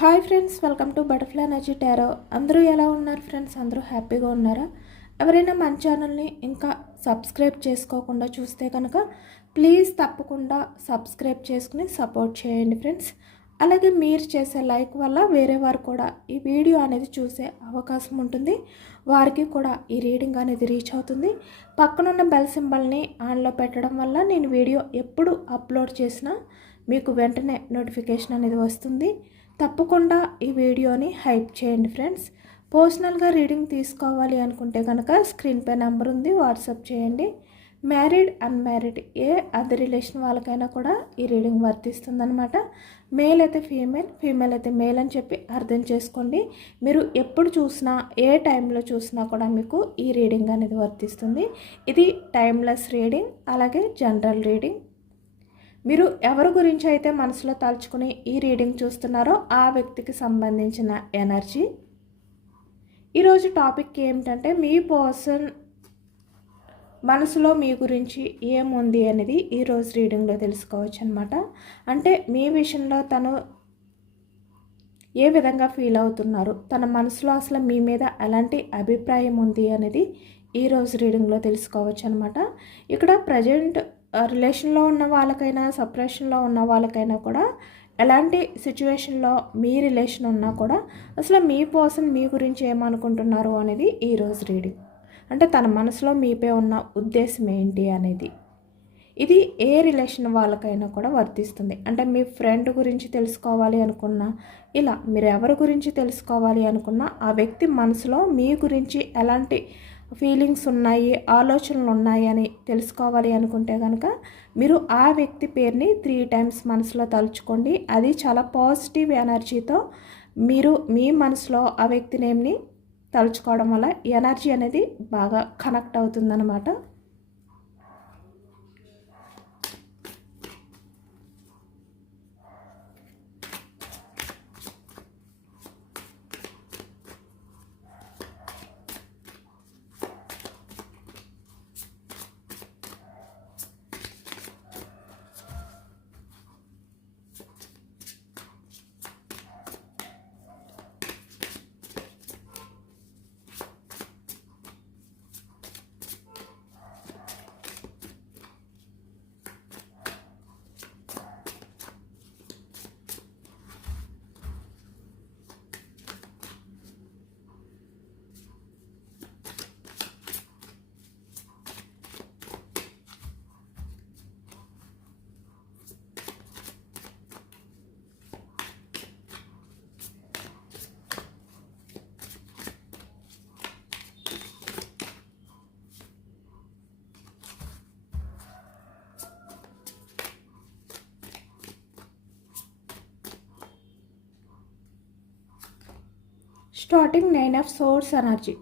Hi friends, welcome to butterfly energy tarot. అందరూ ఎలా ఉన్నారు ఫ్రెండ్స్? అందరూ హ్యాపీగా ఉన్నారా? ఎవరైనా మన ఛానల్ని ఇంకా సబ్స్క్రైబ్ చేసుకోకుండా చూస్తే కనుక ప్లీజ్ తప్పకుండా సబ్స్క్రైబ్ చేసుకుని సపోర్ట్ చేయండి ఫ్రెండ్స్. అలాగే మీరు చేసే లైక్ వల్ల వేరే వారు కూడా ఈ వీడియో అనేది చూసే అవకాశం ఉంటుంది. వారికి కూడా ఈ రీడింగ్ అనేది రీచ్ అవుతుంది. పక్కనున్న బెల్ సింబల్ని ఆన్లో పెట్టడం వల్ల నేను వీడియో ఎప్పుడు అప్లోడ్ చేసినా మీకు వెంటనే నోటిఫికేషన్ అనేది వస్తుంది. తప్పకుండా ఈ వీడియోని హైప్ చేయండి ఫ్రెండ్స్. పర్సనల్గా రీడింగ్ తీసుకోవాలి అనుకుంటే కనుక స్క్రీన్పై నెంబర్ ఉంది, వాట్సాప్ చేయండి. మ్యారీడ్ అన్మ్యారీడ్ ఏ అదర్ రిలేషన్ వాళ్ళకైనా కూడా ఈ రీడింగ్ వర్తిస్తుందన్నమాట. మేల్ అయితే ఫీమేల్, ఫీమేల్ అయితే మేల్ అని చెప్పి అర్థం చేసుకోండి. మీరు ఎప్పుడు చూసినా ఏ టైంలో చూసినా కూడా మీకు ఈ రీడింగ్ అనేది వర్తిస్తుంది. ఇది టైమ్లెస్ రీడింగ్, అలాగే జనరల్ రీడింగ్. మీరు ఎవరి గురించి అయితే మనసులో తలుచుకుని ఈ రీడింగ్ చూస్తున్నారో ఆ వ్యక్తికి సంబంధించిన ఎనర్జీ. ఈరోజు టాపిక్ ఏమిటంటే మీ పర్సన్ మనసులో మీ గురించి ఏముంది అనేది ఈరోజు రీడింగ్లో తెలుసుకోవచ్చు అనమాట. అంటే మీ విషయంలో తను ఏ విధంగా ఫీల్ అవుతున్నారు, తన మనసులో అసలు మీ మీద ఎలాంటి అభిప్రాయం ఉంది అనేది ఈరోజు రీడింగ్లో తెలుసుకోవచ్చు అనమాట. ఇక్కడ ప్రజెంట్ రిలేషన్లో ఉన్న వాళ్ళకైనా సపరేషన్లో ఉన్న వాళ్ళకైనా కూడా ఎలాంటి సిచ్యువేషన్లో మీ రిలేషన్ ఉన్నా కూడా అసలు మీ పర్సన్ మీ గురించి ఏమనుకుంటున్నారు అనేది ఈరోజు రీడింగ్. అంటే తన మనసులో మీపై ఉన్న ఉద్దేశం ఏంటి అనేది ఇది ఏ రిలేషన్ వాళ్ళకైనా కూడా వర్తిస్తుంది. అంటే మీ ఫ్రెండ్ గురించి తెలుసుకోవాలి అనుకున్నా, ఇలా మీరు ఎవరి గురించి తెలుసుకోవాలి అనుకున్నా ఆ వ్యక్తి మనసులో మీ గురించి ఎలాంటి ఫీలింగ్స్ ఉన్నాయి, ఆలోచనలు ఉన్నాయి అని తెలుసుకోవాలి అనుకుంటే కనుక మీరు ఆ వ్యక్తి పేరుని 3 times మనసులో తలుచుకోండి. అది చాలా పాజిటివ్ ఎనర్జీతో మీరు మీ మనసులో ఆ వ్యక్తి నేమ్ని తలుచుకోవడం వల్ల ఎనర్జీ అనేది బాగా కనెక్ట్ అవుతుందన్నమాట. Starting 9 of Swords energy.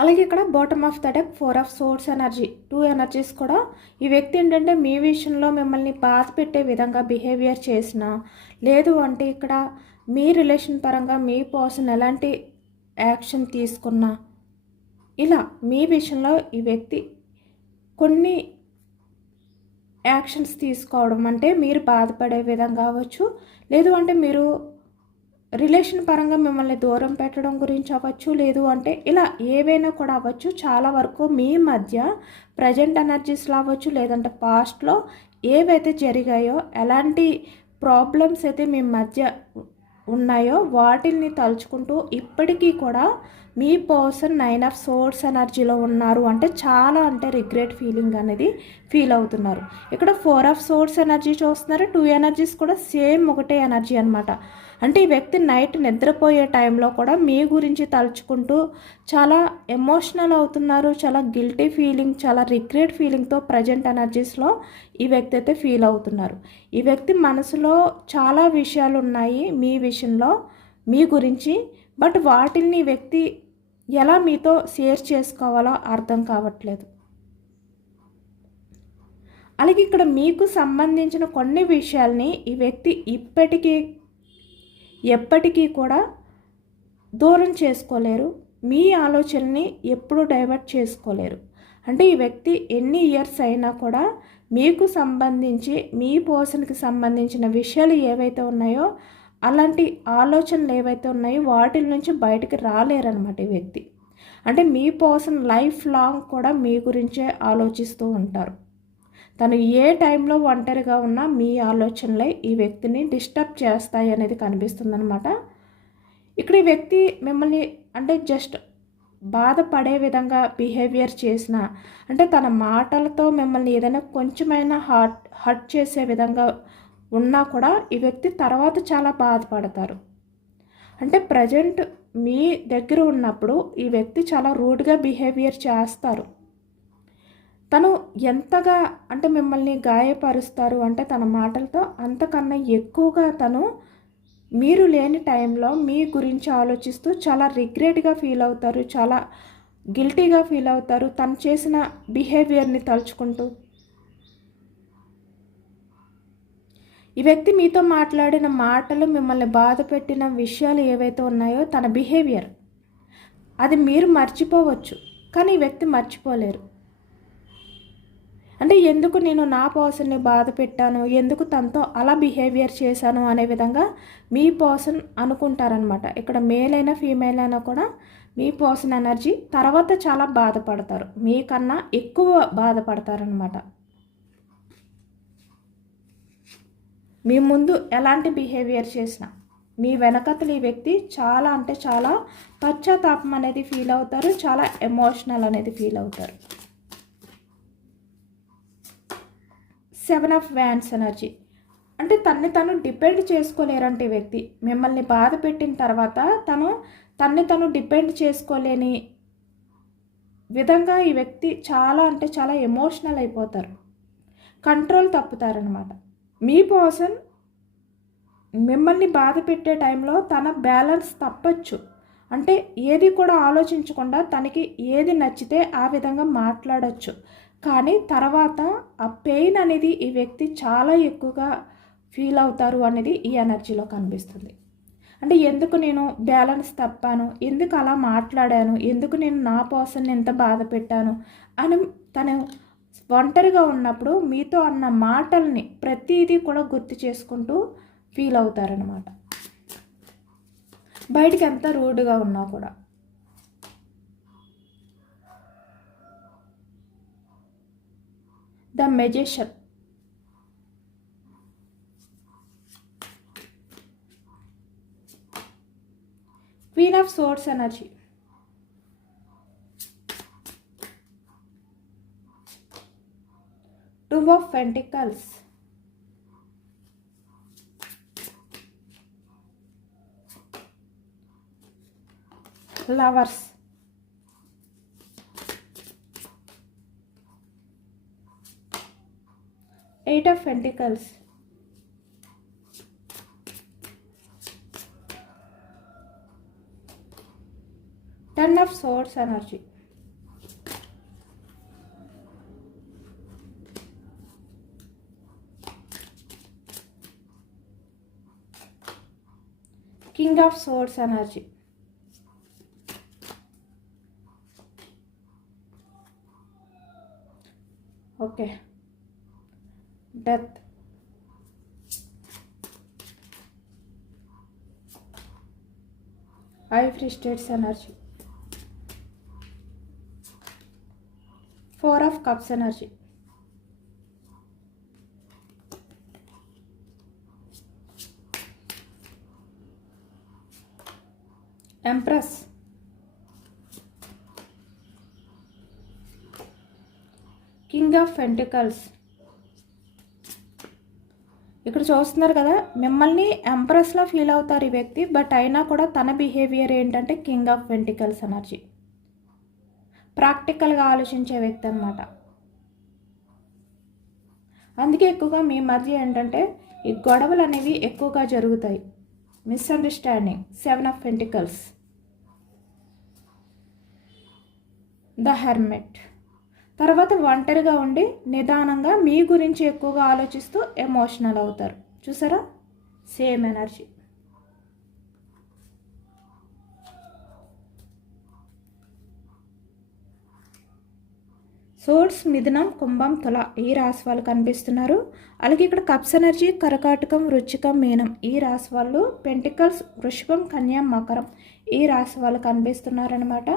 అలాగే ఇక్కడ bottom of the deck 4 of Swords energy. 2 energies కూడా ఈ వ్యక్తి ఏంటంటే మీ విషయంలో మిమ్మల్ని బాధ పెట్టే విధంగా బిహేవియర్ చేసినా, లేదు అంటే ఇక్కడ మీ రిలేషన్ పరంగా మీ పర్సన్ ఎలాంటి యాక్షన్ తీసుకున్నా, ఇలా మీ విషయంలో ఈ వ్యక్తి కొన్ని యాక్షన్స్ తీసుకోవడం, అంటే మీరు బాధపడే విధంగా అవ్వచ్చు, లేదు అంటే మీరు రిలేషన్ పరంగా మిమ్మల్ని దూరం పెట్టడం గురించి అవ్వచ్చు, లేదు అంటే ఇలా ఏవైనా కూడా అవ్వచ్చు. చాలా వరకు మీ మధ్య ప్రజెంట్ ఎనర్జీస్లో అవ్వచ్చు, లేదంటే పాస్ట్లో ఏవైతే జరిగాయో, ఎలాంటి ప్రాబ్లమ్స్ అయితే మీ మధ్య ఉన్నాయో వాటిని తలుచుకుంటూ ఇప్పటికీ కూడా మీ పర్సన్ 9 of Swords ఎనర్జీలో ఉన్నారు. అంటే చాలా అంటే రిగ్రెట్ ఫీలింగ్ అనేది ఫీల్ అవుతున్నారు. ఇక్కడ 4 of Swords ఎనర్జీ చూస్తున్నారు. 2 ఎనర్జీస్ కూడా సేమ్ ఒకటే ఎనర్జీ అనమాట. అంటే ఈ వ్యక్తి నైట్ నిద్రపోయే టైంలో కూడా మీ గురించి తలుచుకుంటూ చాలా ఎమోషనల్ అవుతున్నారు. చాలా గిల్టీ ఫీలింగ్, చాలా రిగ్రెట్ ఫీలింగ్తో ప్రజెంట్ ఎనర్జీస్లో ఈ వ్యక్తి అయితే ఫీల్ అవుతున్నారు. ఈ వ్యక్తి మనసులో చాలా విషయాలు ఉన్నాయి మీ విషయంలో, మీ గురించి. బట్ వాటిని వ్యక్తి ఎలా మీతో షేర్ చేసుకోవాలో అర్థం కావట్లేదు. అలాగే ఇక్కడ మీకు సంబంధించిన కొన్ని విషయాల్ని ఈ వ్యక్తి ఎప్పటికీ కూడా దూరం చేసుకోలేరు. మీ ఆలోచనని ఎప్పుడూ డైవర్ట్ చేసుకోలేరు. అంటే ఈ వ్యక్తి ఎన్ని ఇయర్స్ అయినా కూడా మీకు సంబంధించి మీ పర్సన్కి సంబంధించిన విషయాలు ఏవైతే ఉన్నాయో అలాంటి ఆలోచనలు ఏవైతే ఉన్నాయో వాటి నుంచి బయటికి రాలేరనమాట ఈ వ్యక్తి. అంటే మీ పర్సన్ లైఫ్ లాంగ్ కూడా మీ గురించే ఆలోచిస్తూ ఉంటారు. తను ఏ టైంలో ఒంటరిగా ఉన్నా మీ ఆలోచనలే ఈ వ్యక్తిని డిస్టర్బ్ చేస్తాయి అనేది కనిపిస్తుందన్నమాట. ఇక్కడ ఈ వ్యక్తి మిమ్మల్ని అంటే జస్ట్ బాధపడే విధంగా బిహేవియర్ చేసిన, అంటే తన మాటలతో మిమ్మల్ని ఏదైనా కొంచెమైనా హర్ట్ చేసే విధంగా ఉన్నా కూడా ఈ వ్యక్తి తర్వాత చాలా బాధపడతారు. అంటే ప్రజెంట్ మీ దగ్గర ఉన్నప్పుడు ఈ వ్యక్తి చాలా రూడ్గా బిహేవియర్ చేస్తారు. తను ఎంతగా అంటే మిమ్మల్ని గాయపరుస్తారు అంటే తన మాటలతో, అంతకన్నా ఎక్కువగా తను మీరు లేని టైంలో మీ గురించి ఆలోచిస్తూ చాలా రిగ్రెట్గా ఫీల్ అవుతారు, చాలా గిల్టీగా ఫీల్ అవుతారు తను చేసిన బిహేవియర్ని తలుచుకుంటూ. ఈ వ్యక్తి మీతో మాట్లాడిన మాటలు, మిమ్మల్ని బాధ పెట్టిన విషయాలు ఏవైతే ఉన్నాయో తన బిహేవియర్ అది మీరు మర్చిపోవచ్చు, కానీ ఈ వ్యక్తి మర్చిపోలేరు. అంటే ఎందుకు నేను నా పర్సన్ని బాధ పెట్టాను, ఎందుకు తనతో అలా బిహేవియర్ చేశాను అనే విధంగా మీ పర్సన్ అనుకుంటారనమాట. ఇక్కడ మేల్ అయినా ఫీమేల్ అయినా కూడా మీ పర్సన్ ఎనర్జీ తర్వాత చాలా బాధపడతారు, మీకన్నా ఎక్కువ బాధపడతారనమాట. మీ ముందు ఎలాంటి బిహేవియర్ చేసినా మీ వెనకతలు ఈ వ్యక్తి చాలా అంటే చాలా పశ్చాత్తాపం అనేది ఫీల్ అవుతారు, చాలా ఎమోషనల్ అనేది ఫీల్ అవుతారు. 7 ఆఫ్ వ్యాండ్స్ ఎనర్జీ అంటే తను డిపెండ్ చేసుకోలేరంటే వ్యక్తి మిమ్మల్ని బాధ పెట్టిన తర్వాత తను డిపెండ్ చేసుకోలేని విధంగా ఈ వ్యక్తి చాలా అంటే చాలా ఎమోషనల్ అయిపోతారు, కంట్రోల్ తప్పుతారనమాట. మీ పర్సన్ మిమ్మల్ని బాధ పెట్టే టైంలో తన బ్యాలెన్స్ తప్పచ్చు, అంటే ఏది కూడా ఆలోచించకుండా తనకి ఏది నచ్చితే ఆ విధంగా మాట్లాడచ్చు. కానీ తర్వాత ఆ పెయిన్ అనేది ఈ వ్యక్తి చాలా ఎక్కువగా ఫీల్ అవుతారు అనేది ఈ ఎనర్జీలో కనిపిస్తుంది. అంటే ఎందుకు నేను బ్యాలెన్స్ తప్పాను, ఎందుకు అలా మాట్లాడాను, ఎందుకు నేను నా పర్సన్ని ఎంత బాధ పెట్టాను అని తను ఒంటరిగా ఉన్నప్పుడు మీతో అన్న మాటల్ని ప్రతిదీ కూడా గుర్తు చేసుకుంటూ ఫీల్ అవుతారనమాట, బయటికి ఎంత రూడ్గా ఉన్నా కూడా. The magician queen of swords energy two of pentacles lovers Eight of Pentacles, Ten of Swords energy, King of Swords energy, okay, Death, Ivory States energy, Four of Cups energy, Empress, King of Pentacles. ఇక్కడ చూస్తున్నారు కదా, మిమ్మల్ని ఎంప్రెస్లా feel అవుతారు ఈ వ్యక్తి, but అయినా కూడా తన బిహేవియర్ ఏంటంటే కింగ్ ఆఫ్ పెంటికల్స్ ఎనర్జీ, ప్రాక్టికల్గా ఆలోచించే వ్యక్తి అనమాట. అందుకే ఎక్కువగా మీ మధ్య ఏంటంటే ఈ గొడవలు అనేవి ఎక్కువగా జరుగుతాయి, misunderstanding. 7 of pentacles, the hermit. తర్వాత ఒంటరిగా ఉండి నిదానంగా మీ గురించి ఎక్కువగా ఆలోచిస్తూ ఎమోషనల్ అవుతారు. చూసారా, సేమ్ ఎనర్జీ. సోర్స్, మిథునం, కుంభం, తుల ఈ రాశి వాళ్ళు కనిపిస్తున్నారు. అలాగే ఇక్కడ కప్స్ ఎనర్జీ కర్కాటకం, వృశ్చికం, మీనం ఈ రాశి వాళ్ళు, పెంటికల్స్, వృషభం, కన్యా, మకరం ఈ రాశి వాళ్ళు కనిపిస్తున్నారనమాట.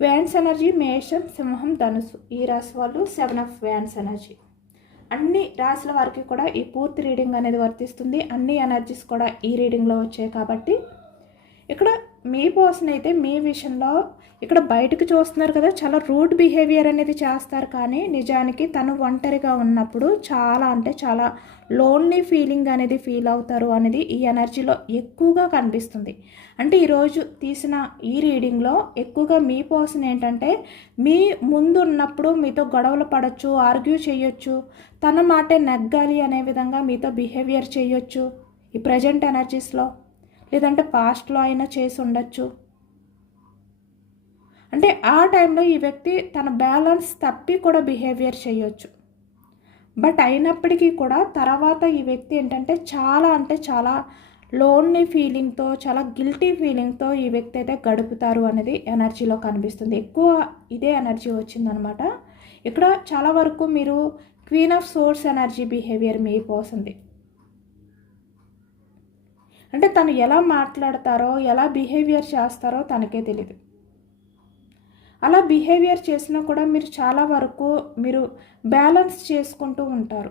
వ్యాన్స్ ఎనర్జీ మేషం, సింహం, ధనుసు ఈ రాశి వాళ్ళు 7 ఆఫ్ వ్యాన్స్ ఎనర్జీ. అన్ని రాశుల వారికి కూడా ఈ పూర్తి రీడింగ్ అనేది వర్తిస్తుంది. అన్ని ఎనర్జీస్ కూడా ఈ రీడింగ్లో వచ్చాయి కాబట్టి ఇక్కడ మీ పర్సన్ అయితే మీ విషయంలో ఇక్కడ బయటకు చూస్తున్నారు కదా, చాలా రూడ్ బిహేవియర్ అనేది చేస్తారు. కానీ నిజానికి తను ఒంటరిగా ఉన్నప్పుడు చాలా అంటే చాలా లోన్లీ ఫీలింగ్ అనేది ఫీల్ అవుతారు అనేది ఈ ఎనర్జీలో ఎక్కువగా కనిపిస్తుంది. అంటే ఈరోజు తీసిన ఈ రీడింగ్లో ఎక్కువగా మీ పర్సన్ ఏంటంటే మీ ముందు ఉన్నప్పుడు మీతో గొడవలు పడవచ్చు, ఆర్గ్యూ చేయొచ్చు, తన మాటే నెగ్గాలి అనే విధంగా మీతో బిహేవియర్ చేయొచ్చు ఈ ప్రజెంట్ ఎనర్జీస్లో. లేదంటే పాస్ట్లో అయినా చేసి ఉండొచ్చు. అంటే ఆ టైంలో ఈ వ్యక్తి తన బ్యాలెన్స్ తప్పి కూడా బిహేవియర్ చేయొచ్చు. బట్ అయినప్పటికీ కూడా తర్వాత ఈ వ్యక్తి ఏంటంటే చాలా అంటే చాలా లోన్లీ ఫీలింగ్తో, చాలా గిల్టీ ఫీలింగ్తో ఈ వ్యక్తి అయితే గడుపుతారు అనేది ఎనర్జీలో కనిపిస్తుంది. ఎక్కువ ఇదే ఎనర్జీ వచ్చిందనమాట. ఇక్కడ చాలా వరకు మీరు queen of source energy behaviour మీ పోసింది. అంటే తను ఎలా మాట్లాడతారో, ఎలా బిహేవియర్ చేస్తారో తనకే తెలియదు. అలా బిహేవియర్ చేసినా కూడా మీరు చాలా వరకు మీరు బ్యాలెన్స్ చేసుకుంటూ ఉంటారు.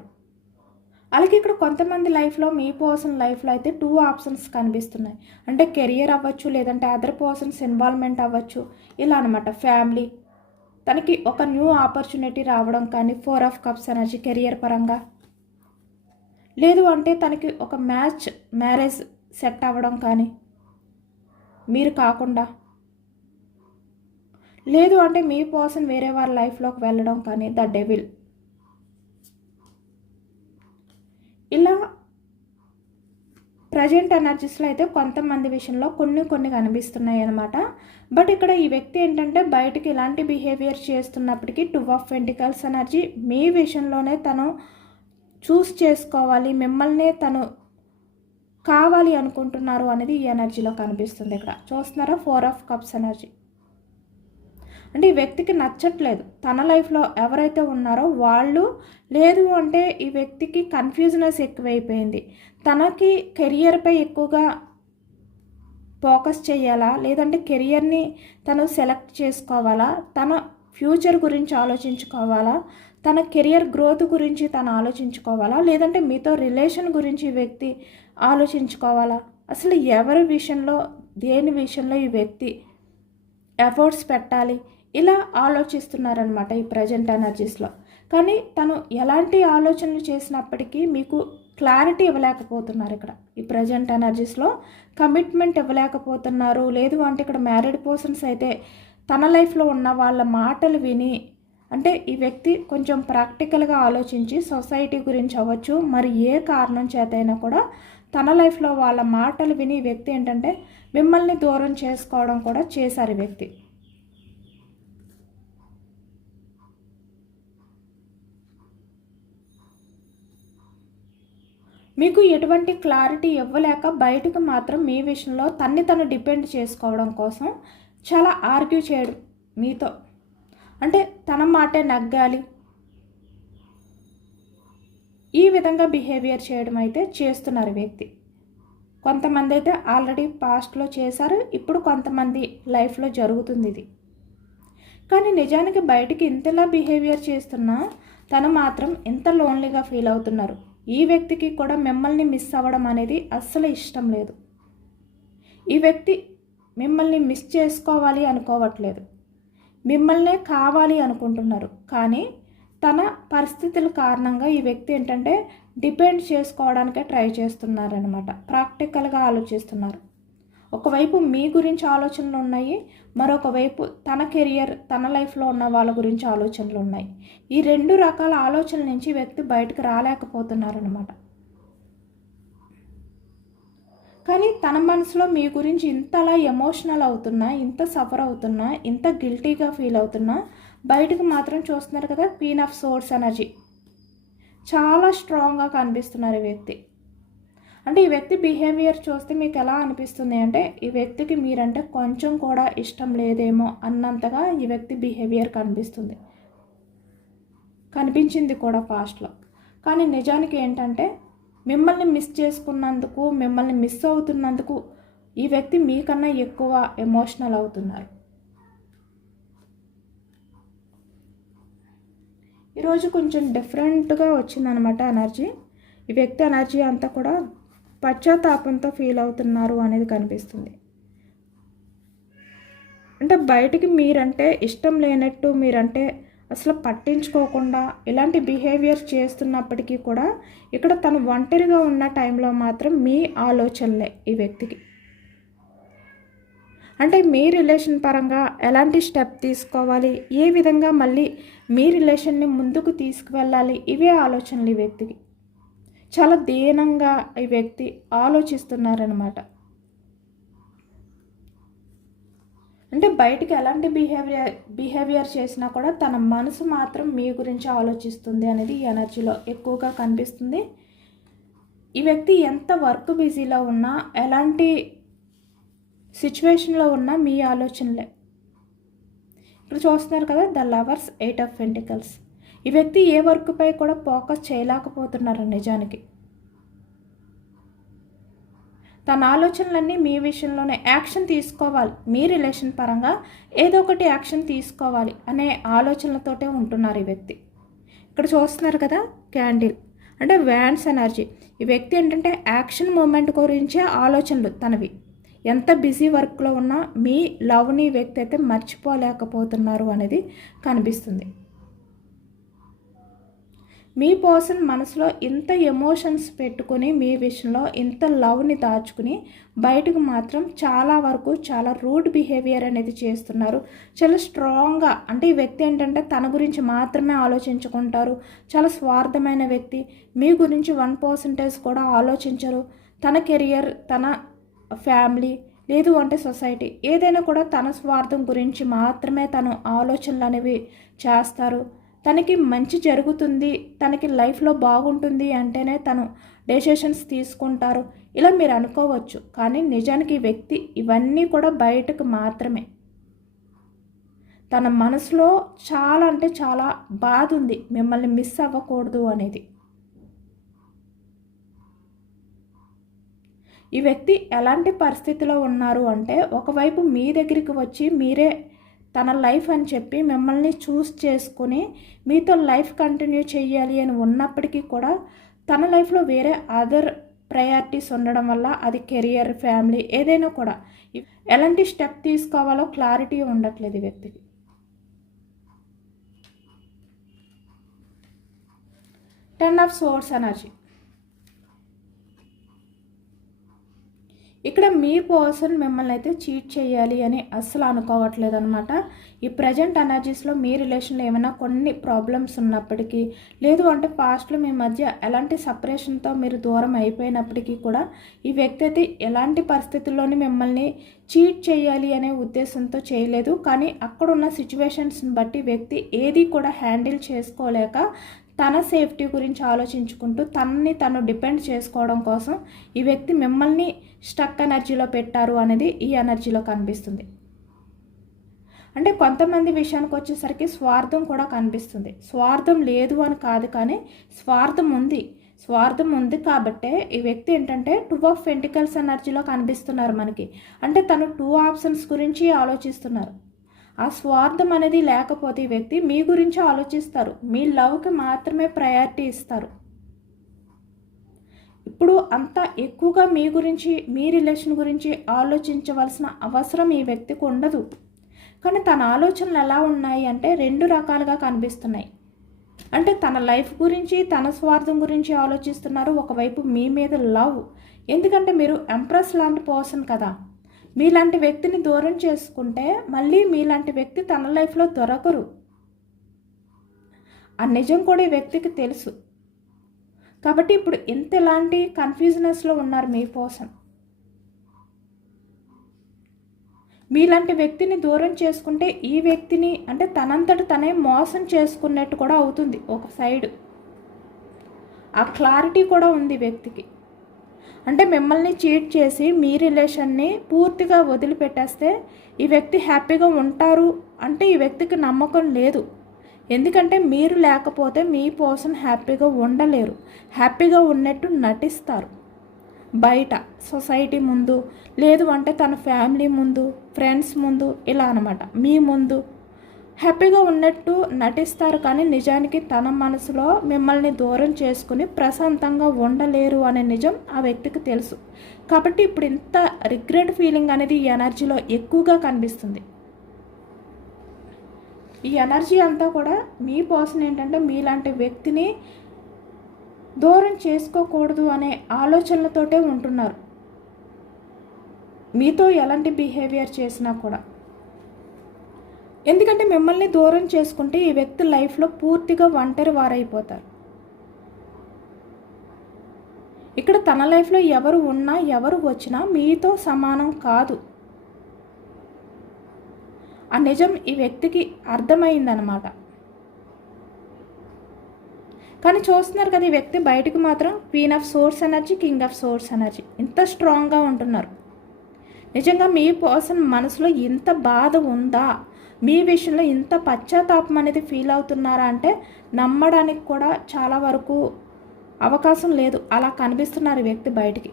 అలాగే ఇక్కడ కొంతమంది లైఫ్లో, మీ పర్సన్ లైఫ్లో అయితే 2 ఆప్షన్స్ కనిపిస్తున్నాయి. అంటే కెరియర్ అవ్వచ్చు, లేదంటే అదర్ పర్సన్స్ ఇన్వాల్వ్మెంట్ అవ్వచ్చు, ఇలా అనమాట. ఫ్యామిలీ, తనకి ఒక న్యూ ఆపర్చునిటీ రావడం కానీ, 4 ఆఫ్ కప్స్ ఎనర్జీ కెరియర్ పరంగా, లేదు అంటే తనకి ఒక మ్యారేజ్ సెట్ అవ్వడం కానీ మీరు కాకుండా, లేదు అంటే మీ పర్సన్ వేరే వాళ్ళ లైఫ్లోకి వెళ్ళడం కానీ, ద డెవిల్. ఇలా ప్రజెంట్ ఎనర్జీస్లో అయితే కొంతమంది విషయంలో కొన్ని కనిపిస్తున్నాయి అన్నమాట. బట్ ఇక్కడ ఈ వ్యక్తి ఏంటంటే బయటికి ఇలాంటి బిహేవియర్ చేస్తున్నప్పటికీ 2 ఆఫ్ పెంటికల్స్ ఎనర్జీ మీ విషయంలోనే తను చూస్ చేసుకోవాలి, మిమ్మల్నే తను కావాలి అనుకుంటున్నారు అనేది ఈ ఎనర్జీలో కనిపిస్తుంది. ఇక్కడ చూస్తున్నారా 4 ఆఫ్ కప్స్ ఎనర్జీ. అంటే ఈ వ్యక్తికి నచ్చట్లేదు తన లైఫ్లో ఎవరైతే ఉన్నారో వాళ్ళు, లేదు అంటే ఈ వ్యక్తికి కన్ఫ్యూజనెస్ ఎక్కువైపోయింది. తనకి కెరియర్పై ఎక్కువగా ఫోకస్ చేయాలా, లేదంటే కెరియర్ని తను సెలెక్ట్ చేసుకోవాలా, తన ఫ్యూచర్ గురించి ఆలోచించుకోవాలా, తన కెరియర్ గ్రోత్ గురించి తను ఆలోచించుకోవాలా, లేదంటే మీతో రిలేషన్ గురించి ఈ వ్యక్తి ఆలోచించుకోవాలా, అసలు ఎవరి విషయంలో, దేని విషయంలో ఈ వ్యక్తి ఎఫర్ట్స్ పెట్టాలి, ఇలా ఆలోచిస్తున్నారనమాట ఈ ప్రజెంట్ ఎనర్జీస్లో. కానీ తను ఎలాంటి ఆలోచనలు చేసినప్పటికీ మీకు క్లారిటీ ఇవ్వలేకపోతున్నారు. ఇక్కడ ఈ ప్రజెంట్ ఎనర్జీస్లో కమిట్మెంట్ ఇవ్వలేకపోతున్నారు. లేదు అంటే ఇక్కడ మ్యారీడ్ పర్సన్స్ అయితే తన లైఫ్లో ఉన్న వాళ్ళ మాటలు విని, అంటే ఈ వ్యక్తి కొంచెం ప్రాక్టికల్గా ఆలోచించి సొసైటీ గురించి అవ్వచ్చు, మరి ఏ కారణం చేతైనా కూడా తన లైఫ్లో వాళ్ళ మాటలు విని ఈ వ్యక్తి ఏంటంటే మిమ్మల్ని దూరం చేసుకోవడం కూడా చేశారు ఈ వ్యక్తి. మీకు ఎటువంటి క్లారిటీ ఇవ్వలేక బయటకు మాత్రం మీ విషయంలో తను డిపెండ్ చేసుకోవడం కోసం చాలా ఆర్గ్యూ చేయడం మీతో, అంటే తన మాటే నగ్గాలి, ఈ విధంగా బిహేవియర్ చేయడం అయితే చేస్తున్నారు వ్యక్తి. కొంతమంది అయితే ఆల్రెడీ పాస్ట్లో చేశారు, ఇప్పుడు కొంతమంది లైఫ్లో జరుగుతుంది ఇది. కానీ నిజానికి బయటికి ఇంతలా బిహేవియర్ చేస్తున్నా తను మాత్రం ఎంత లోన్లీగా ఫీల్ అవుతున్నారు. ఈ వ్యక్తికి కూడా మిమ్మల్ని మిస్ అవ్వడం అనేది అస్సలు ఇష్టం లేదు. ఈ వ్యక్తి మిమ్మల్ని మిస్ చేసుకోవాలి అనుకోవట్లేదు, మిమ్మల్నే కావాలి అనుకుంటున్నారు. కానీ తన పరిస్థితుల కారణంగా ఈ వ్యక్తి ఏంటంటే డిపెండ్ చేసుకోవడానికే ట్రై చేస్తున్నారనమాట. ప్రాక్టికల్గా ఆలోచిస్తున్నారు. ఒకవైపు మీ గురించి ఆలోచనలు ఉన్నాయి, మరొక వైపు తన కెరియర్, తన లైఫ్లో ఉన్న వాళ్ళ గురించి ఆలోచనలు ఉన్నాయి. ఈ 2 రకాల ఆలోచనల నుంచి వ్యక్తి బయటకు రాలేకపోతున్నారనమాట. కానీ తన మనసులో మీ గురించి ఇంతలా ఎమోషనల్ అవుతున్నా, ఇంత సఫర్ అవుతున్నా, ఇంత గిల్టీగా ఫీల్ అవుతున్నా బయటకు మాత్రం చూస్తున్నారు కదా క్వీన్ ఆఫ్ సోర్స్ ఎనర్జీ చాలా స్ట్రాంగ్గా కనిపిస్తున్నారు ఈ వ్యక్తి. అంటే ఈ వ్యక్తి బిహేవియర్ చూస్తే మీకు ఎలా అనిపిస్తుంది అంటే ఈ వ్యక్తికి మీరంటే కొంచెం కూడా ఇష్టం లేదేమో అన్నంతగా ఈ వ్యక్తి బిహేవియర్ కనిపించింది కూడా పాస్ట్లో. కానీ నిజానికి ఏంటంటే మిమ్మల్ని మిస్ చేసుకున్నందుకు, మిమ్మల్ని మిస్ అవుతున్నందుకు ఈ వ్యక్తి మీకన్నా ఎక్కువ ఎమోషనల్ అవుతున్నారు. ఈరోజు కొంచెం డిఫరెంట్గా వచ్చిందనమాట ఎనర్జీ. ఈ వ్యక్తి ఎనర్జీ అంతా కూడా పశ్చాత్తాపంతో ఫీల్ అవుతున్నారు అనేది కనిపిస్తుంది. అంటే బయటికి మీరంటే ఇష్టం లేనట్టు, మీరంటే అసలు పట్టించుకోకుండా ఇలాంటి బిహేవియర్ చేస్తున్నప్పటికీ కూడా ఇక్కడ తను ఒంటరిగా ఉన్న టైంలో మాత్రం మీ ఆలోచనలే ఈ వ్యక్తికి. అంటే మీ రిలేషన్ పరంగా ఎలాంటి స్టెప్ తీసుకోవాలి, ఏ విధంగా మళ్ళీ మీ రిలేషన్ని ముందుకు తీసుకువెళ్ళాలి, ఇవే ఆలోచనలు ఈ వ్యక్తికి. చాలా దీనంగా ఈ వ్యక్తి ఆలోచిస్తున్నారనమాట. అంటే బయటికి ఎలాంటి బిహేవియర్ చేసినా కూడా తన మనసు మాత్రం మీ గురించి ఆలోచిస్తుంది అనేది ఈ ఎనర్జీలో ఎక్కువగా కనిపిస్తుంది. ఈ వ్యక్తి ఎంత వర్క్ బిజీలో ఉన్నా, ఎలాంటి సిచ్యువేషన్లో ఉన్నా మీ ఆలోచనలే. ఇప్పుడు చూస్తున్నారు కదా, ద లవర్స్, 8 ఆఫ్ పెంటికల్స్. ఈ వ్యక్తి ఏ వర్క్పై కూడా ఫోకస్ చేయలేకపోతున్నారు నిజానికి. తన ఆలోచనలన్నీ మీ విషయంలోనే యాక్షన్ తీసుకోవాలి, మీ రిలేషన్ పరంగా ఏదో ఒకటి యాక్షన్ తీసుకోవాలి అనే ఆలోచనలతోటే ఉంటున్నారు ఈ వ్యక్తి. ఇక్కడ చూస్తున్నారు కదా, క్యాండిల్ అంటే వ్యాన్స్ ఎనర్జీ. ఈ వ్యక్తి ఏంటంటే యాక్షన్ మూమెంట్ గురించే ఆలోచనలు తనవి. ఎంత బిజీ వర్క్లో ఉన్నా మీ లవ్ని వ్యక్తి అయితే మర్చిపోలేకపోతున్నారు అనేది కనిపిస్తుంది. మీ పర్సన్ మనసులో ఇంత ఎమోషన్స్ పెట్టుకుని, మీ విషయంలో ఇంత లవ్ని దాచుకుని బయటకు మాత్రం చాలా వరకు చాలా రూడ్ బిహేవియర్ అనేది చేస్తున్నారు. చాలా స్ట్రాంగ్గా, అంటే ఈ వ్యక్తి ఏంటంటే తన గురించి మాత్రమే ఆలోచించుకుంటారు. చాలా స్వార్థమైన వ్యక్తి. మీ గురించి 1% కూడా ఆలోచించరు. తన కెరియర్, తన ఫ్యామిలీ, లేదు అంటే సొసైటీ, ఏదైనా కూడా తన స్వార్థం గురించి మాత్రమే తను ఆలోచనలు అనేవి చేస్తారు. తనకి మంచి జరుగుతుంది, తనకి లైఫ్లో బాగుంటుంది అంటేనే తను డెసిషన్స్ తీసుకుంటారు. ఇలా మీరు అనుకోవచ్చు, కానీ నిజానికి ఈ వ్యక్తి ఇవన్నీ కూడా బయటకు మాత్రమే. తన మనసులో చాలా అంటే చాలా బాధ ఉంది, మిమ్మల్ని మిస్ అవ్వకూడదు అనేది. ఈ వ్యక్తి ఎలాంటి పరిస్థితిలో ఉన్నారు అంటే, ఒకవైపు మీ దగ్గరికి వచ్చి మీరే తన లైఫ్ అని చెప్పి మిమ్మల్ని చూస్ చేసుకుని మీతో లైఫ్ కంటిన్యూ చేయాలి అని ఉన్నప్పటికీ కూడా తన లైఫ్లో వేరే అదర్ ప్రయారిటీస్ ఉండడం వల్ల, అది కెరియర్, ఫ్యామిలీ, ఏదైనా కూడా ఎలాంటి స్టెప్ తీసుకోవాలో క్లారిటీ ఉండట్లేదు ఈ వ్యక్తికి. Ten of source energy. ఇక్కడ మీ పర్సన్ మిమ్మల్ని అయితే చీట్ చేయాలి అని అస్సలు అనుకోవట్లేదు అనమాట. ఈ ప్రజెంట్ ఎనర్జీస్లో మీ రిలేషన్లో ఏమైనా కొన్ని ప్రాబ్లమ్స్ ఉన్నప్పటికీ, లేదు అంటే పాస్ట్లో మీ మధ్య ఎలాంటి సపరేషన్తో మీరు దూరం అయిపోయినప్పటికీ కూడా ఈ వ్యక్తి అయితే ఎలాంటి పరిస్థితుల్లోని మిమ్మల్ని చీట్ చేయాలి అనే ఉద్దేశంతో చేయలేదు. కానీ అక్కడున్న సిచ్యువేషన్స్ని బట్టి వ్యక్తి ఏది కూడా హ్యాండిల్ చేసుకోలేక తన సేఫ్టీ గురించి ఆలోచించుకుంటూ తనని తను డిపెండ్ చేసుకోవడం కోసం ఈ వ్యక్తి మిమ్మల్ని స్టక్ ఎనర్జీలో పెట్టారు అనేది ఈ ఎనర్జీలో కనిపిస్తుంది. అంటే కొంతమంది విషయానికి వచ్చేసరికి స్వార్థం కూడా కనిపిస్తుంది. స్వార్థం లేదు అని కాదు, కానీ స్వార్థం ఉంది కాబట్టే ఈ వ్యక్తి ఏంటంటే 2 ఆఫ్ పెంటికల్స్ ఎనర్జీలో కనిపిస్తున్నారు మనకి. అంటే తను 2 ఆప్షన్స్ గురించి ఆలోచిస్తున్నారు. ఆ స్వార్థం అనేది లేకపోతే ఈ వ్యక్తి మీ గురించి ఆలోచిస్తారు, మీ లవ్కి మాత్రమే ప్రయారిటీ ఇస్తారు. ఇప్పుడు అంత ఎక్కువగా మీ గురించి, మీ రిలేషన్ గురించి ఆలోచించవలసిన అవసరం ఈ వ్యక్తికి ఉండదు. కానీ తన ఆలోచనలు ఎలా ఉన్నాయి అంటే 2 రకాలుగా కనిపిస్తున్నాయి. అంటే తన లైఫ్ గురించి, తన స్వార్థం గురించి ఆలోచిస్తున్నారు. ఒకవైపు మీ మీద లవ్, ఎందుకంటే మీరు ఎంప్రెస్ లాంటి పర్సన్ కదా. మీలాంటి వ్యక్తిని దూరం చేసుకుంటే మళ్ళీ మీలాంటి వ్యక్తి తన లైఫ్లో దొరకరు. ఆ నిజం కూడా ఈ వ్యక్తికి తెలుసు. కాబట్టి ఇప్పుడు ఎలాంటి కన్ఫ్యూజనెస్లో ఉన్నారు మీ పర్సన్. మీలాంటి వ్యక్తిని దూరం చేసుకుంటే ఈ వ్యక్తిని అంటే తనంతట తనే మోసం చేసుకున్నట్టు కూడా అవుతుంది ఒక సైడ్. ఆ క్లారిటీ కూడా ఉంది వ్యక్తికి. అంటే మిమ్మల్ని చీట్ చేసి మీ రిలేషన్ని పూర్తిగా వదిలిపెట్టేస్తే ఈ వ్యక్తి హ్యాపీగా ఉంటారు అంటే ఈ వ్యక్తికి నమ్మకం లేదు. ఎందుకంటే మీరు లేకపోతే మీ పర్సన్ హ్యాపీగా ఉండలేరు. హ్యాపీగా ఉన్నట్టు నటిస్తారు బయట, సొసైటీ ముందు, లేదు అంటే తన ఫ్యామిలీ ముందు, ఫ్రెండ్స్ ముందు, ఇలా అనమాట. మీ ముందు హ్యాపీగా ఉన్నట్టు నటిస్తారు, కానీ నిజానికి తన మనసులో మిమ్మల్ని దూరం చేసుకుని ప్రశాంతంగా ఉండలేరు అనే నిజం ఆ వ్యక్తికి తెలుసు. కాబట్టి ఇప్పుడు ఇంత రిగ్రెట్ ఫీలింగ్ అనేది ఈ ఎనర్జీలో ఎక్కువగా కనిపిస్తుంది. ఈ ఎనర్జీ అంతా కూడా మీ పర్సన్ ఏంటంటే మీలాంటి వ్యక్తిని దూరం చేసుకోకూడదు అనే ఆలోచనలతోటే ఉంటున్నారు. మీతో ఎలాంటి బిహేవియర్ చేసినా కూడా. ఎందుకంటే మిమ్మల్ని దూరం చేసుకుంటే ఈ వ్యక్తి లైఫ్లో పూర్తిగా ఒంటరి వారైపోతారు. ఇక్కడ తన లైఫ్లో ఎవరు ఉన్నా ఎవరు వచ్చినా మీతో సమానం కాదు. ఆ నిజం ఈ వ్యక్తికి అర్థమైందనమాట. కానీ చూస్తున్నారు కదా, ఈ వ్యక్తి బయటకు మాత్రం queen of source energy, king of source energy ఇంత స్ట్రాంగ్గా ఉంటున్నారు. నిజంగా మీ పర్సన్ మనసులో ఇంత బాధ ఉందా, మీ విషయంలో ఇంత పశ్చాత్తాపం అనేది ఫీల్ అవుతున్నారా అంటే నమ్మడానికి కూడా చాలా వరకు అవకాశం లేదు. అలా కనిపిస్తున్నారు ఈ వ్యక్తి బయటికి.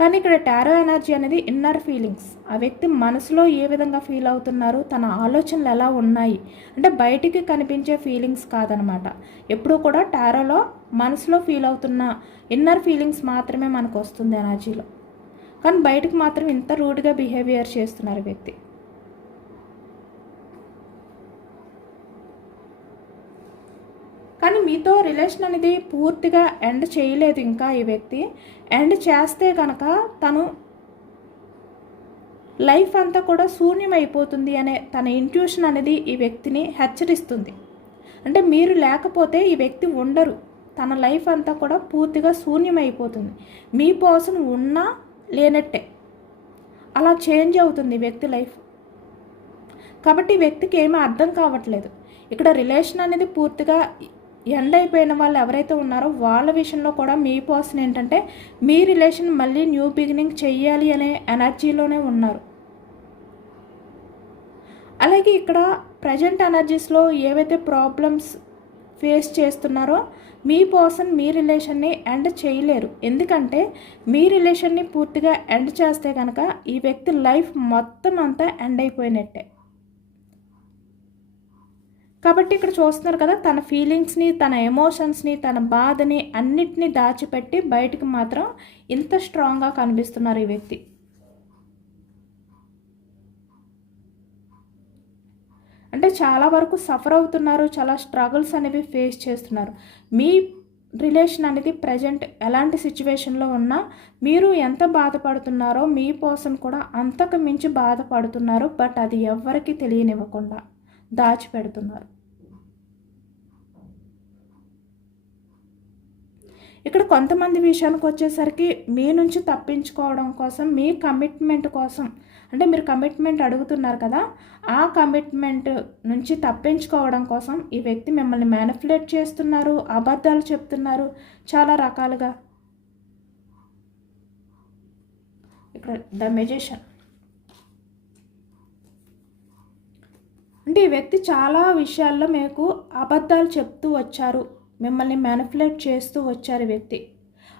కానీ ఇక్కడ టారో ఎనర్జీ అనేది ఇన్నర్ ఫీలింగ్స్. ఆ వ్యక్తి మనసులో ఏ విధంగా ఫీల్ అవుతున్నారు, తన ఆలోచనలు ఎలా ఉన్నాయి అంటే బయటికి కనిపించే ఫీలింగ్స్ కాదనమాట. ఎప్పుడూ కూడా టారోలో మనసులో ఫీల్ అవుతున్న ఇన్నర్ ఫీలింగ్స్ మాత్రమే మనకు వస్తుంది ఎనర్జీలో. కానీ బయటకు మాత్రం ఇంత రూడ్గా బిహేవియర్ చేస్తున్నారు వ్యక్తి. కానీ మీతో రిలేషన్ అనేది పూర్తిగా ఎండ్ చేయలేదు ఇంకా ఈ వ్యక్తి. ఎండ్ చేస్తే కనుక తను లైఫ్ అంతా కూడా శూన్యమైపోతుంది అనే తన ఇంట్యూషన్ అనేది ఈ వ్యక్తిని హెచ్చరిస్తుంది. అంటే మీరు లేకపోతే ఈ వ్యక్తి ఉండరు, తన లైఫ్ అంతా కూడా పూర్తిగా శూన్యమైపోతుంది. మీ పర్సన్ ఉన్నా లేనట్టే అలా చేంజ్ అవుతుంది ఈ వ్యక్తి లైఫ్. కాబట్టి ఈ వ్యక్తికి ఏమీ అర్థం కావట్లేదు. ఇక్కడ రిలేషన్ అనేది పూర్తిగా ఎండ్ అయిపోయిన వాళ్ళు ఎవరైతే ఉన్నారో వాళ్ళ విషయంలో కూడా మీ పర్సన్ ఏంటంటే మీ రిలేషన్ మళ్ళీ న్యూ బిగినింగ్ చెయ్యాలి అనే ఎనర్జీలోనే ఉన్నారు. అలాగే ఇక్కడ ప్రజెంట్ ఎనర్జీస్లో ఏవైతే ప్రాబ్లమ్స్ ఫేస్ చేస్తున్నారో మీ పర్సన్ మీ రిలేషన్ని ఎండ్ చేయలేరు. ఎందుకంటే మీ రిలేషన్ని పూర్తిగా ఎండ్ చేస్తే కనుక ఈ వ్యక్తి లైఫ్ మొత్తం అంతా ఎండ్ అయిపోయినట్టే. కాబట్టి ఇక్కడ చూస్తున్నారు కదా, తన ఫీలింగ్స్ని, తన ఎమోషన్స్ని, తన బాధని అన్నిటినీ దాచిపెట్టి బయటకు మాత్రం ఇంత స్ట్రాంగ్గా కనిపిస్తున్నారు ఈ వ్యక్తి. అంటే చాలా వరకు సఫర్ అవుతున్నారు, చాలా స్ట్రగుల్స్ అనేవి ఫేస్ చేస్తున్నారు. మీ రిలేషన్ అనేది ప్రజెంట్ ఎలాంటి సిచ్యువేషన్లో ఉన్నా మీరు ఎంత బాధపడుతున్నారో మీ పర్సన్ కూడా అంతకు మించి బాధపడుతున్నారు. బట్ అది ఎవ్వరికీ తెలియనివ్వకుండా దాచిపెడుతున్నారు. ఇక్కడ కొంతమంది విషయానికి వచ్చేసరికి మీ నుంచి తప్పించుకోవడం కోసం, మీ కమిట్మెంట్ కోసం, అంటే మీరు కమిట్మెంట్ అడుగుతున్నారు కదా, ఆ కమిట్మెంట్ నుంచి తప్పించుకోవడం కోసం ఈ వ్యక్తి మిమ్మల్ని మ్యానిపులేట్ చేస్తున్నారు, అబద్ధాలు చెప్తున్నారు చాలా రకాలుగా. ఇక్కడ ద మెజిషియన్ అంటే ఈ వ్యక్తి చాలా విషయాల్లో మీకు అబద్ధాలు చెప్తూ వచ్చారు, మిమ్మల్ని మ్యానిపులేట్ చేస్తూ వచ్చారు ఈ వ్యక్తి.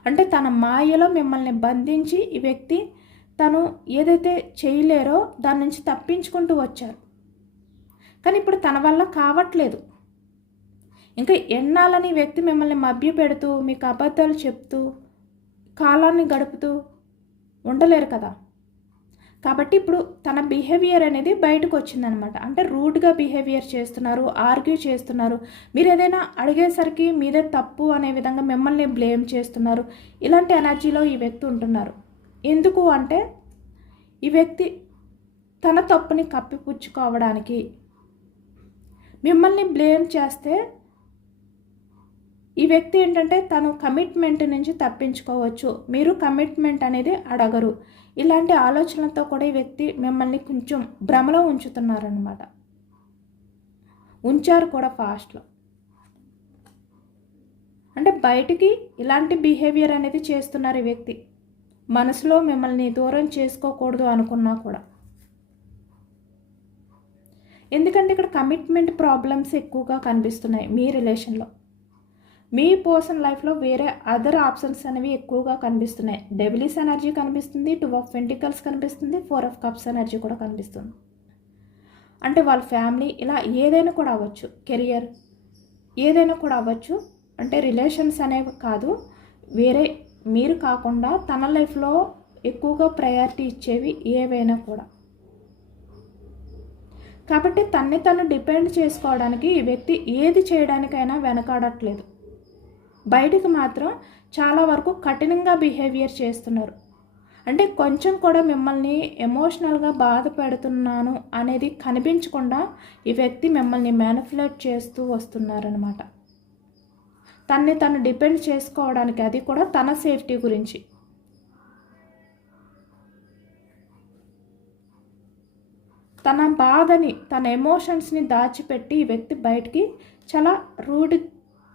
అంటే తన మాయలో మిమ్మల్ని బంధించి ఈ వ్యక్తి తను ఏదైతే చేయలేరో దాని నుంచి తప్పించుకుంటూ వచ్చారు. కానీ ఇప్పుడు తన వల్ల కావట్లేదు. ఇంకా ఎన్నాళ్ళని వ్యక్తి మిమ్మల్ని మభ్యపెడుతూ మీకు అబద్ధాలు చెప్తూ కాలాన్ని గడుపుతూ ఉండలేరు కదా. కాబట్టి ఇప్పుడు తన బిహేవియర్ అనేది బయటకు వచ్చిందనమాట. అంటే రూడ్గా బిహేవియర్ చేస్తున్నారు, ఆర్గ్యూ చేస్తున్నారు, మీరు ఏదైనా అడిగేసరికి మీదే తప్పు అనే విధంగా మిమ్మల్ని బ్లేమ్ చేస్తున్నారు. ఇలాంటి ఎనర్జీలో ఈ వ్యక్తి ఉంటున్నారు. ఎందుకు అంటే ఈ వ్యక్తి తన తప్పుని కప్పిపుచ్చుకోవడానికి. మిమ్మల్ని బ్లేమ్ చేస్తే ఈ వ్యక్తి ఏంటంటే తను కమిట్మెంట్ నుంచి తప్పించుకోవచ్చు, మీరు కమిట్మెంట్ అనేది అడగరు. ఇలాంటి ఆలోచనలతో కూడా ఈ వ్యక్తి మిమ్మల్ని కొంచెం భ్రమలో ఉంచుతున్నారనమాట, ఉంచారు కూడా ఫాస్ట్లో. అంటే బయటికి ఇలాంటి బిహేవియర్ అనేది చేస్తున్నారు ఈ వ్యక్తి. మనసులో మిమ్మల్ని దూరం చేసుకోకూడదు అనుకున్నా కూడా. ఎందుకంటే ఇక్కడ కమిట్మెంట్ ప్రాబ్లమ్స్ ఎక్కువగా కనిపిస్తున్నాయి మీ రిలేషన్లో. మీ పర్సన్ లైఫ్లో వేరే అదర్ ఆప్షన్స్ అనేవి ఎక్కువగా కనిపిస్తున్నాయి. డెవిలిస్ ఎనర్జీ కనిపిస్తుంది, 2 ఆఫ్ పెంటికల్స్ కనిపిస్తుంది, 4 ఆఫ్ కప్స్ ఎనర్జీ కూడా కనిపిస్తుంది. అంటే వాళ్ళ ఫ్యామిలీ ఇలా ఏదైనా కూడా అవ్వచ్చు, కెరియర్ ఏదైనా కూడా అవ్వచ్చు. అంటే రిలేషన్స్ అనేవి కాదు, వేరే మీరు కాకుండా తన లైఫ్లో ఎక్కువగా ప్రయారిటీ ఇచ్చేవి ఏవైనా కూడా. కాబట్టి తను డిపెండ్ చేసుకోవడానికి ఈ వ్యక్తి ఏది చేయడానికైనా వెనకాడట్లేదు. బయటికి మాత్రం చాలా వరకు కఠినంగా బిహేవియర్ చేస్తున్నారు. అంటే కొంచెం కూడా మిమ్మల్ని ఎమోషనల్గా బాధ పెడుతున్నాను అనేది కనిపించకుండా ఈ వ్యక్తి మిమ్మల్ని మ్యానిపులేట్ చేస్తూ వస్తున్నారనమాట. తను డిపెండ్ చేసుకోవడానికి, అది కూడా తన సేఫ్టీ గురించి. తన బాధని, తన ఎమోషన్స్ని దాచిపెట్టి ఈ వ్యక్తి బయటికి చాలా రూడ్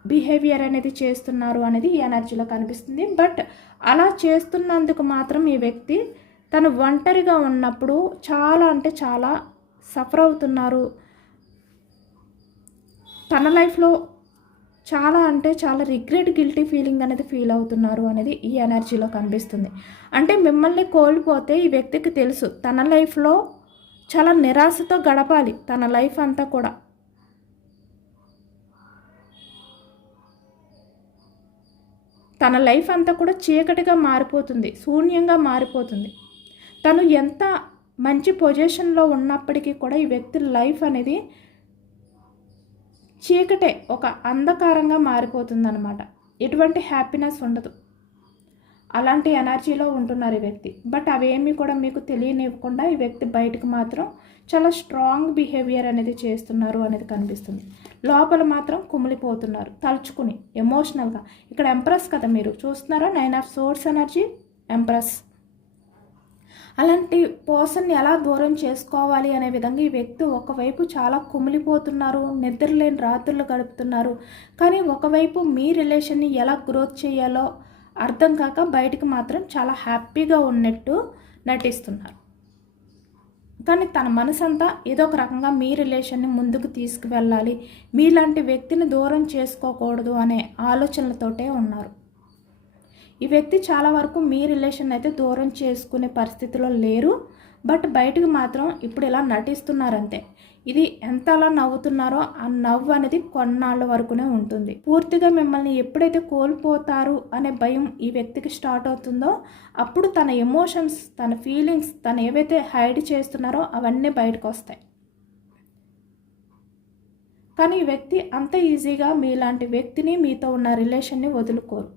బిహేవియర్ అనేది చేస్తున్నారు అనేది ఈ ఎనర్జీలో కనిపిస్తుంది. బట్ అలా చేస్తున్నందుకు మాత్రం ఈ వ్యక్తి తను ఒంటరిగా ఉన్నప్పుడు చాలా అంటే చాలా సఫర్ అవుతున్నారు. తన లైఫ్లో చాలా అంటే చాలా రిగ్రెట్, గిల్టీ ఫీలింగ్ అనేది ఫీల్ అవుతున్నారు అనేది ఈ ఎనర్జీలో కనిపిస్తుంది. అంటే మిమ్మల్ని కోల్పోతే ఈ వ్యక్తికి తెలుసు తన లైఫ్లో చాలా నిరాశతో గడపాలి తన లైఫ్ అంతా కూడా. తన లైఫ్ అంతా కూడా చీకటిగా మారిపోతుంది, శూన్యంగా మారిపోతుంది. తను ఎంత మంచి పొజిషన్లో ఉన్నప్పటికీ కూడా ఈ వ్యక్తి లైఫ్ అనేది చీకటే, ఒక అంధకారంగా మారిపోతుందన్నమాట. ఎటువంటి హ్యాపీనెస్ ఉండదు. అలాంటి ఎనర్జీలో ఉంటున్నారు ఈ వ్యక్తి. బట్ అవేమీ కూడా మీకు తెలియనివ్వకుండా ఈ వ్యక్తి బయటకు మాత్రం చాలా స్ట్రాంగ్ బిహేవియర్ అనేది చేస్తున్నారు అనేది కనిపిస్తుంది. లోపల మాత్రం కుమిలిపోతున్నారు తలుచుకుని ఎమోషనల్గా. ఇక్కడ ఎంప్రెస్ కదా మీరు చూస్తున్నారా, 9 ఆఫ్ సోర్స్ ఎనర్జీ, ఎంప్రెస్. అలాంటి పర్సన్ని ఎలా దూరం చేసుకోవాలి అనే విధంగా ఈ వ్యక్తి ఒకవైపు చాలా కుమిలిపోతున్నారు, నిద్రలేని రాత్రులు గడుపుతున్నారు. కానీ ఒకవైపు మీ రిలేషన్ని ఎలా గ్రోత్ చేయాలో అర్థం కాక బయటికి మాత్రం చాలా హ్యాపీగా ఉన్నట్టు నటిస్తున్నారు. కానీ తన మనసంతా ఏదో ఒక రకంగా మీ రిలేషన్ని ముందుకు తీసుకువెళ్ళాలి, మీలాంటి వ్యక్తిని దూరం చేసుకోకూడదు అనే ఆలోచనలతోటే ఉన్నారు. ఈ వ్యక్తి చాలా వరకు మీ రిలేషన్ అయితే దూరం చేసుకునే పరిస్థితిలో లేరు. బట్ బయటకు మాత్రం ఇప్పుడు ఇలా నటిస్తున్నారంతే. ఇది ఎంత అలా నవ్వుతున్నారో ఆ నవ్వు అనేది కొన్నాళ్ళ వరకునే ఉంటుంది. పూర్తిగా మిమ్మల్ని ఎప్పుడైతే కోల్పోతారు అనే భయం ఈ వ్యక్తికి స్టార్ట్ అవుతుందో అప్పుడు తన ఎమోషన్స్, తన ఫీలింగ్స్, తను ఏవైతే హైడ్ చేస్తున్నారో అవన్నీ బయటకు వస్తాయి. కానీ ఈ వ్యక్తి అంత ఈజీగా మీలాంటి వ్యక్తిని, మీతో ఉన్న రిలేషన్ని వదులుకోరు.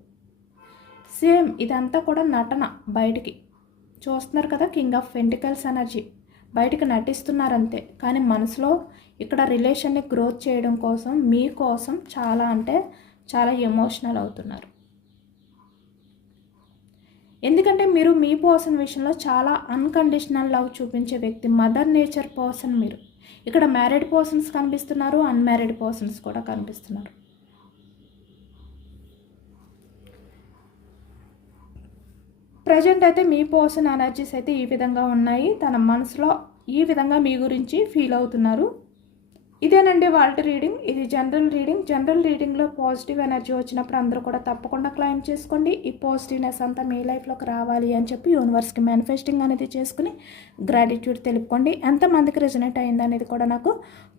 సేమ్ ఇదంతా కూడా నటన. బయటికి చూస్తున్నారు కదా, కింగ్ ఆఫ్ పెంటికల్స్ ఎనర్జీ. బయటకు నటిస్తున్నారంతే, కానీ మనసులో ఇక్కడ రిలేషన్ని గ్రోత్ చేయడం కోసం, మీకోసం చాలా అంటే చాలా ఎమోషనల్ అవుతున్నారు. ఎందుకంటే మీరు మీ పర్సన్ విషయంలో చాలా అన్కండిషనల్ లవ్ చూపించే వ్యక్తి, మదర్ నేచర్ పర్సన్ మీరు. ఇక్కడ మ్యారీడ్ పర్సన్స్ కనిపిస్తున్నారు, అన్మ్యారీడ్ పర్సన్స్ కూడా కనిపిస్తున్నారు. ప్రజెంట్ అయితే మీ పర్సన్ ఎనర్జీస్ అయితే ఈ విధంగా ఉన్నాయి. తన మనసులో ఈ విధంగా మీ గురించి ఫీల్ అవుతున్నారు. ఇదేనండి వాళ్ళ రీడింగ్. ఇది జనరల్ రీడింగ్. జనరల్ రీడింగ్లో పాజిటివ్ ఎనర్జీ వచ్చినప్పుడు అందరూ కూడా తప్పకుండా క్లైమ్ చేసుకోండి. ఈ పాజిటివ్నెస్ అంతా మీ లైఫ్లోకి రావాలి అని చెప్పి యూనివర్స్కి మేనిఫెస్టింగ్ అనేది చేసుకుని గ్రాటిట్యూడ్ తెలుపుకోండి. ఎంతమందికి రెజనేట్ అయింది అనేది కూడా నాకు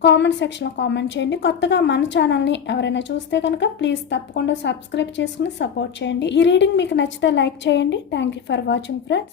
కామెంట్ సెక్షన్లో కామెంట్ చేయండి. కొత్తగా మన ఛానల్ని ఎవరైనా చూస్తే కనుక ప్లీజ్ తప్పకుండా సబ్స్క్రైబ్ చేసుకుని సపోర్ట్ చేయండి. ఈ రీడింగ్ మీకు నచ్చితే లైక్ చేయండి. Thank you for watching friends.